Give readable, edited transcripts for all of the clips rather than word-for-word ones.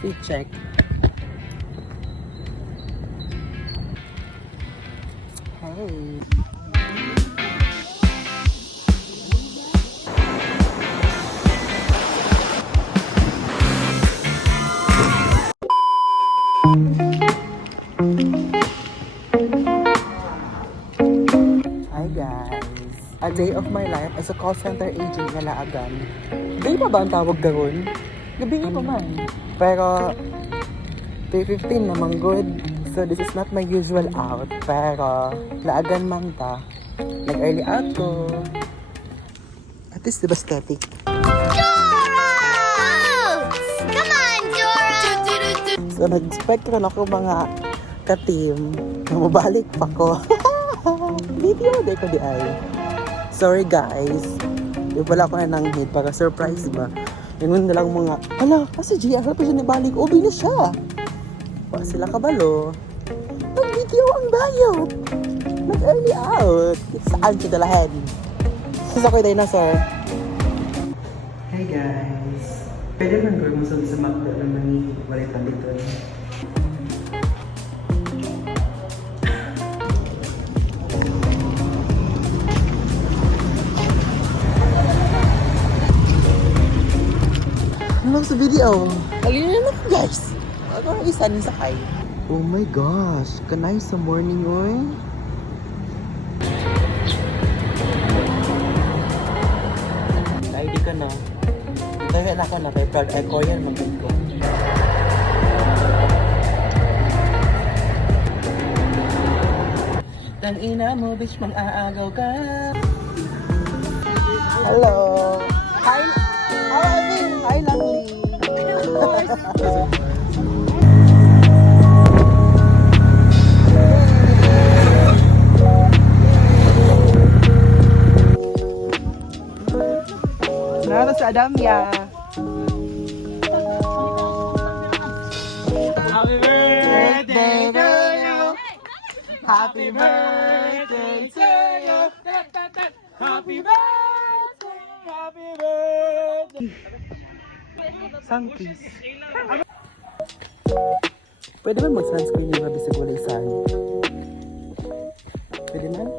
Fit check. Hey. Hi guys. A day of my life as a call center agent nga laagan. Day pa ba ang tawag garon? Gabi nga pa man. Pero 3:15 naman good. So this is not my usual out. Pero laagan man ta. Nag-early out ko. At least diba static? So nag-expect rin ako mga ka-team na mabalik pa ko. Video day ko di ay. Sorry guys. Yung pala ako na nanghid para surprise ba. Yung na lang mga, ala, kasi GR pa siya nabalik. Ubi na siya. Wa sila kabalo. Nag-video ang bayot. Nag-early out. Saan siya dalahan? Sasa ko yung dinosaur. Hey guys. Pwede man gawin mo sa McDo na manihig. Wala yung tabi doon. Ano sa video? Alina naman guys. Ako ang isa ng sakay. Oh my gosh. Kanay sa morning oy. Naidi ka na. Dahil na ka na kay Prag ay Korean magiging ko. Tang ina mo bitch mang aagaw ka. Hello. Hi. How are you? Hi lovely. Nara sa Adamya. Happy birthday to you. Happy birthday to you. Happy birthday. Happy birthday. Sangkis. Pwede ba mag-sunscreen yung habis sa gulay saan? Pwede man?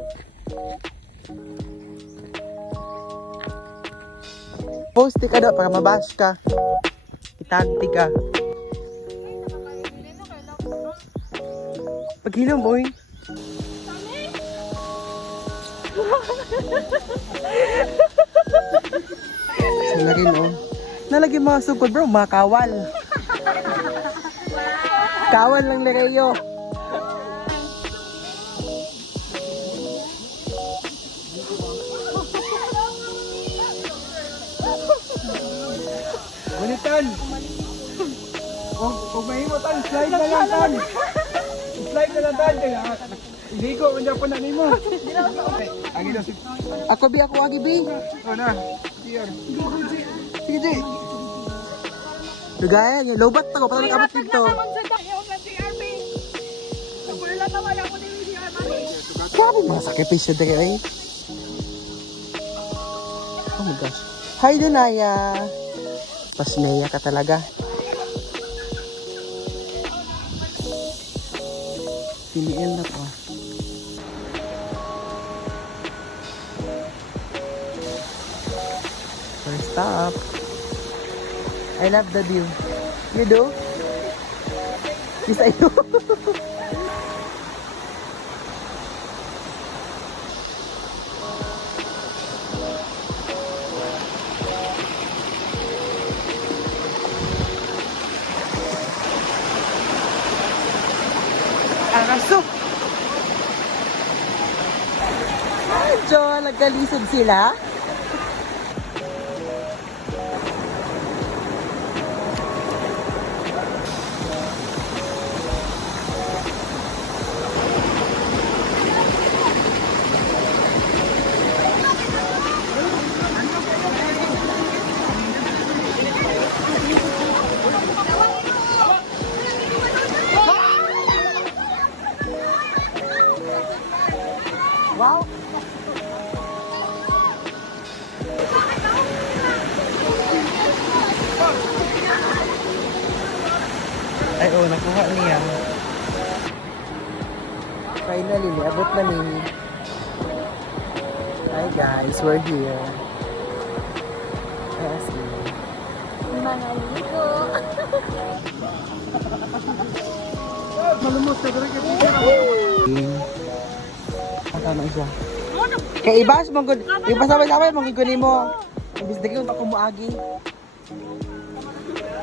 Post ka daw para mabash ka. Itagti ka. Paghilom, boy. Nalagay mo. Nalagay mga sukod bro, mga kawal. Kawal lang lagay yo. Ganitan. Kung mahimo tan, slide na lang tan. Slide na lang tan. Hindi ko, hindi po na nimo. Agi daw si... Ako bi, ako agi bi. O na. Sige, Jay. Lugaya, lobat na ko. Paano nakabot dito? Grabe mga sakripisyo dito eh. Oh my gosh. Hi, Dunaya. Pasneya ka talaga. Piliin na to. First stop. I love the view. You do? Yes, I do. Araso! Medyo nagkalisod sila. Wow! Ay, oh, nakuha niya. Finally, abot na ni. Hi guys, we're here. Yes, Mga ligo. malumot na na siya. Kaya ibas mong gud, ibas sabay-sabay mong gikunin mo. Ibis daging ako muagi.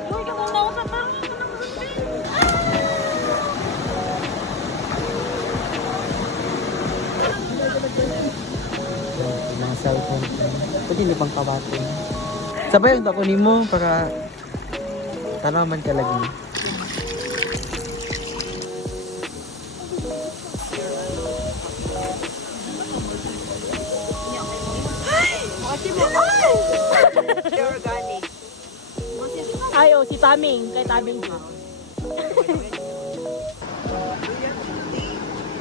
Uy, ka muna ako sa tarong. Mga cellphone ko. Pwede hindi pang kabatin. Sabay yung takunin mo para tanaman ka lagi. Ay, oh, si Taming. Kay Taming.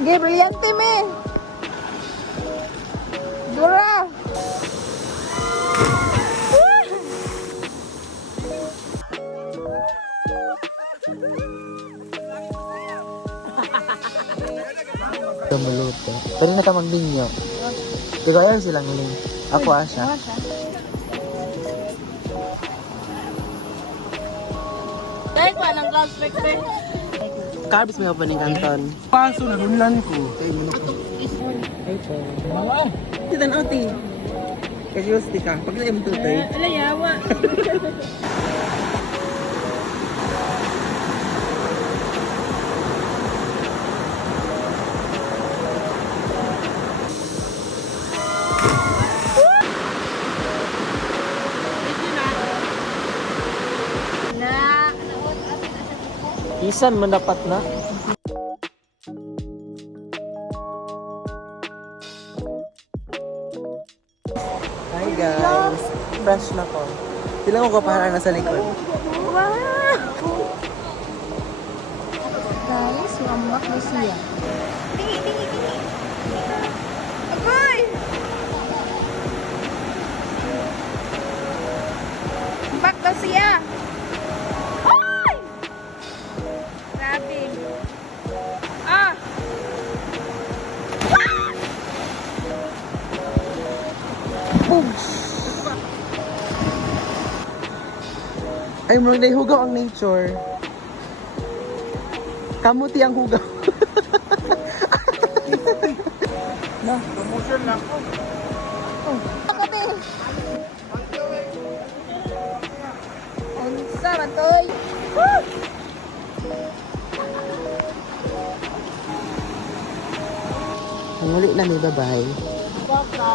Gay, brilyante, me. Dura. Kamuluto. Pwede na ka maglinyo. Pero ayaw silang ling. Ako asya. Dahil pa ng glass break. Carbs may opening kanton. Paso na runlan ko. Ay po. Sitan oti. Kasi gusti ka. Pag na M2 tayo. Ala, yawa. Isan man dapat na. Hi guys. Fresh na ko. Sila ko para nasa likod. Guys, wambak na siya. Agoy! Wambak na siya. Ay! Grabe. Ah! Ay, muna na hugaw ang nature. Kamuti ang hugaw. Na, promotion na ako. Kape. Unsa man toy? Ang huli na may babay. Baka.